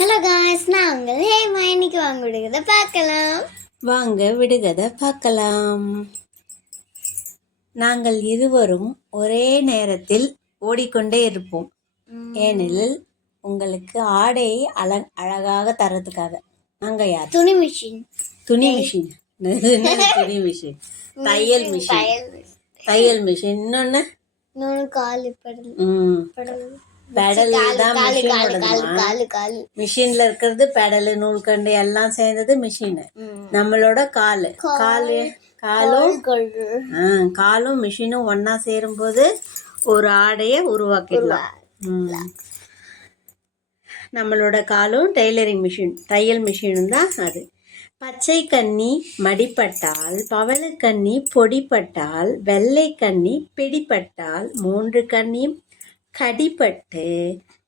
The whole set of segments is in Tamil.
ஹலோ காய்ஸ், நாங்கள் ஹேமா. இன்னைக்கு வாங்க விடுகதை பார்க்கலாம். வாங்க விடுகதை பார்க்கலாம். நாங்கள் இருவரும் ஒரே நேரத்தில் ஓடிக்கொண்டே இருப்போம். ஏனெனில் உங்களுக்கு ஆடையை அழகாக தரதுக்காக. நாங்க யார்? துணி மிஷின். துணி மிஷின். துணி மிஷின், தையல் மிஷின். தையல் மிஷின். இன்னொன்னு கால் பெடல் தான் மிஷின்ல இருக்கிறது. பெடல், நூல்கண்டு எல்லாம் சேர்ந்தது மிஷின். நம்மளோட காலும் மிஷினும் ஒன்னா சேரும்போது ஒரு ஆடைய உருவாக்கிடலாம். நம்மளோட காலும் டெய்லரிங் மிஷின், தையல் மிஷினும் தான் அது. பச்சை கன்னி மடிப்பட்டால், பவளக்கன்னி பொடிப்பட்டால், வெள்ளை கன்னி பிடிப்பட்டால், 3 கன்னியும் கடிப்பட்டு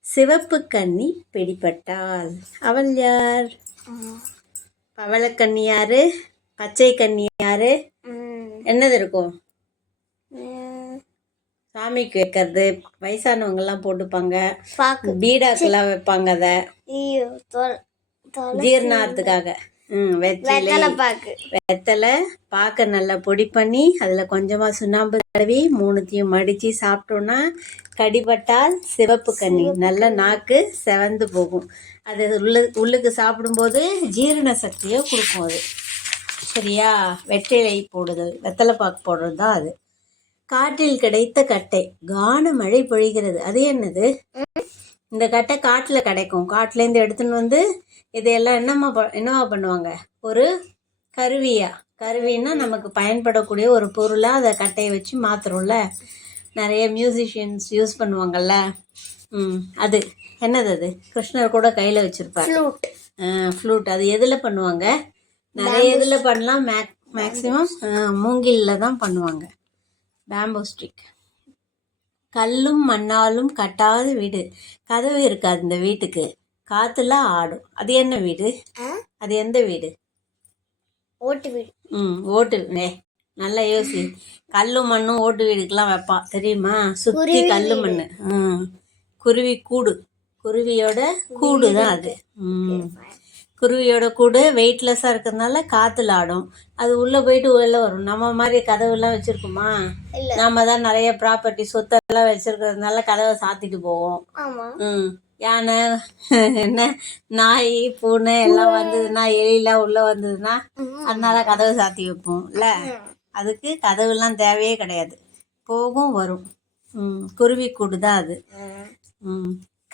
சிவப்பு கன்னி பிடிப்பட்டாள். அவள் யார்? பவளக்கன்னி யாரு? பச்சை கன்னி யாரு? என்னது இருக்கும்? சாமிக்கு வைக்கிறது, வயசானவங்க எல்லாம் போட்டுப்பாங்க, பீடாக்கெல்லாம் வைப்பாங்க. அத ஜீரணத்துக்காக வெத்தலை பாக்க நல்லா பொடி பண்ணி அதுல கொஞ்சமா சுண்ணாம்பு தடவி 3த்தையும் மடிச்சு சாப்பிட்டோம்னா கடிபட்டால் சிவப்பு கன்னி. நல்ல நாக்கு செவந்து போகும். அது உள்ளுக்கு சாப்பிடும்போது ஜீரண சக்தியை கொடுக்கும் அது. சரியா? வெற்றிலை போடுது, வெத்தலை பாக்கு போடுறது தான் அது. காட்டில் கிடைத்த கட்டை, கான மழை பொழிகிறது. அது என்னது? இந்த கட்டை காட்டில் கிடைக்கும். காட்டிலேருந்து எடுத்துன்னு வந்து இதையெல்லாம் என்னவா பண்ணுவாங்க? ஒரு கருவின்னா நமக்கு பயன்படக்கூடிய ஒரு பொருளாக அதை கட்டையை வச்சு மாத்துறோம்ல. நிறைய மியூசிஷியன்ஸ் யூஸ் பண்ணுவாங்கல்ல. அது என்னது? அது கிருஷ்ணர் கூட கையில் வச்சுருப்பார். ஃப்ளூட். அது எதில் பண்ணுவாங்க? நிறைய இதில் பண்ணலாம். மேக்ஸிமம் மூங்கிலில் தான் பண்ணுவாங்க. பேம்போ ஸ்டிக். கல்லும் மண்ணாலும் கட்டாத வீடு, கதவு இருக்காது இந்த வீட்டுக்கு, காத்துல ஆடும். அது என்ன வீடு? அது எந்த வீடு? ஓட்டு வீடு. ஓட்டு. நல்லா யோசி. கல்லும் மண்ணும் ஓட்டு வீடுக்கெல்லாம் வைப்பான் தெரியுமா? சுத்தி கல்லு மண்ணு. குருவி கூடு, குருவியோட கூடு தான் அது. குருவியோட கூடு வெயிட்லெஸ்ஸாக இருக்கிறதுனால காற்றுல ஆடும். அது உள்ளே போயிட்டு உள்ளே வரும். நம்ம மாதிரி கதவுலாம் வச்சுருக்குமா? நம்ம தான் நிறைய ப்ராப்பர்ட்டி சொத்தெல்லாம் வச்சுருக்கிறதுனால கதவை சாத்திட்டு போவோம். யானை, என்ன, நாய், பூனை எல்லாம் வந்ததுன்னா, எலிலாம் உள்ளே வந்ததுன்னா அதனால கதவை சாத்தி வைப்போம் இல்லை? அதுக்கு கதவுலாம் தேவையே கிடையாது. போகும் வரும். குருவி கூடு தான் அது.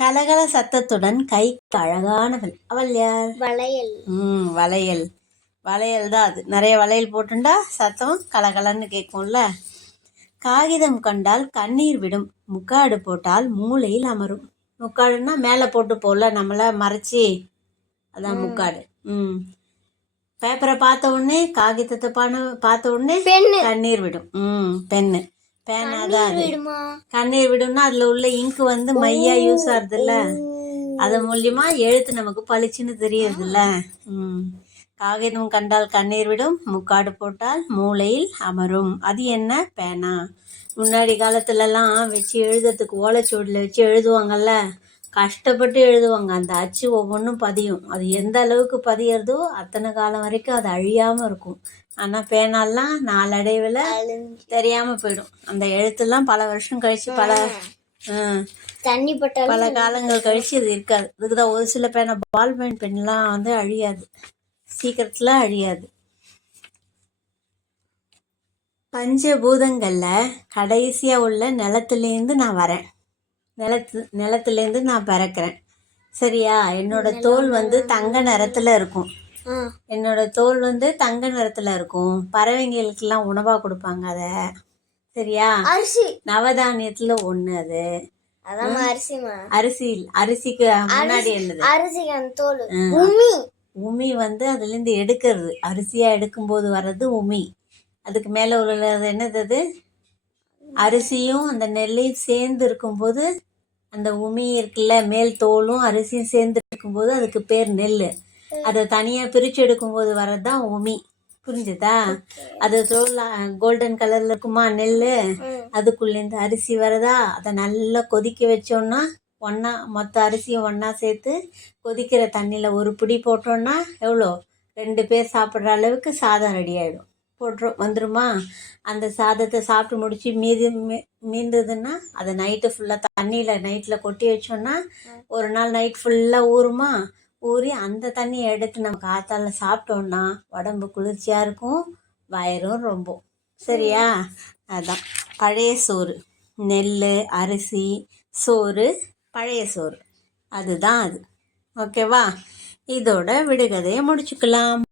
கலகல சத்தத்துடன் கைக்கு அழகானவள். அவள் யார்? வளையல். வளையல். வளையல் தான் அது. நிறைய வளையல் போட்டுண்டா சத்தம் கலகலன்னு கேட்கும்ல. காகிதம் கண்டால் கண்ணீர் விடும், முக்காடு போட்டால் மூளையில் அமரும். முக்காடுன்னா மேலே போட்டு போல நம்மள மறைச்சி, அதான் முக்காடு. பேப்பரை பார்த்த உடனே, காகிதத்தை பார்த்த உடனே கண்ணீர் விடும். பெண்ணு பேனாதான் அது. கண்ணீர் விடும்னா அதுல உள்ள இங்கு வந்து மையா யூஸ் ஆகுதுல்ல, அது மூலியமா எழுத்து நமக்கு பளிச்சுன்னு தெரியுதுல்ல. காகிதம் கண்டால் கண்ணீர் விடும், முக்காடு போட்டால் மூளையில் அமரும். அது என்ன? பேனா. முன்னாடி காலத்துலலாம் வச்சு எழுதுறதுக்கு ஓலைச்சுவடியில் வச்சு எழுதுவாங்கல்ல. கஷ்டப்பட்டு எழுதுவாங்க. அந்த அச்சு ஒவ்வொன்றும் பதியும். அது எந்த அளவுக்கு பதியறதோ அத்தனை காலம் வரைக்கும் அது அழியாமல் இருக்கும். ஆனால் பேனாலாம் நாளடைவில் தெரியாமல் போயிடும். அந்த எழுத்துலாம் பல வருஷம் கழிச்சு, பல காலங்கள் கழிச்சு அது இருக்காது. அதுக்குதான் ஒரு சில பேனா, பால் பெயின் பென்லாம் வந்து அழியாது, சீக்கிரத்தில் அழியாது. பஞ்சபூதங்களில் கடைசியாக உள்ள நிலத்துலேருந்து நான் வரேன், நிலத்துலேருந்து நான் பிறக்கிறேன். சரியா? என்னோட தோல் வந்து தங்க நிறத்தில் இருக்கும். என்னோட தோல் வந்து தங்க நிறத்துல இருக்கும். பறவைங்களுக்கெல்லாம் உணவா கொடுப்பாங்க அத. சரியா? நவதானியத்துல ஒண்ணு அது. அரிசிக்கு முன்னாடி என்னது? உமி வந்து அதுல இருந்து எடுக்கிறது. அரிசியா எடுக்கும் போது வர்றது உமி. அதுக்கு மேல உள்ளது என்னது? அது அரிசியும் அந்த நெல்லையும் சேர்ந்து இருக்கும்போது, அந்த உமி இருக்குல்ல, மேல் தோலும் அரிசியும் சேர்ந்து இருக்கும்போது அதுக்கு பேர் நெல். அதை தனியா பிரிச்சு எடுக்கும் போது வர்றதுதான் உமி. புரிஞ்சுதா? அது தோல் கோல்டன் கலர்ல இருக்குமா நெல், அதுக்குள்ள இந்த அரிசி வரதா. அதை நல்லா கொதிக்க வச்சோம்னா ஒன்றா மொத்த அரிசியும் ஒன்றா சேர்த்து கொதிக்கிற தண்ணியில் ஒரு பிடி போட்டோன்னா எவ்வளோ 2 பேர் சாப்பிட்ற அளவுக்கு சாதம் ரெடி ஆகிடும். வந்துருமா? அந்த சாதத்தை சாப்பிட்டு முடித்து மீந்ததுன்னா அதை நைட்டு ஃபுல்லாக தண்ணியில் நைட்டில் கொட்டி வச்சோன்னா ஒரு நாள் நைட் ஃபுல்லாக ஊறுமா? ஊறி அந்த தண்ணியை எடுத்து நம்ம காத்தால சாப்பிட்டோன்னா உடம்பு குளிர்ச்சியாக இருக்கும், வயிறும் ரொம்ப. சரியா? அதான் பழைய சோறு. நெல், அரிசி, சோறு, பழைய சோறு, அதுதான் அது. ஓகேவா? இதோட விடுகதையை முடிச்சுக்கலாம்.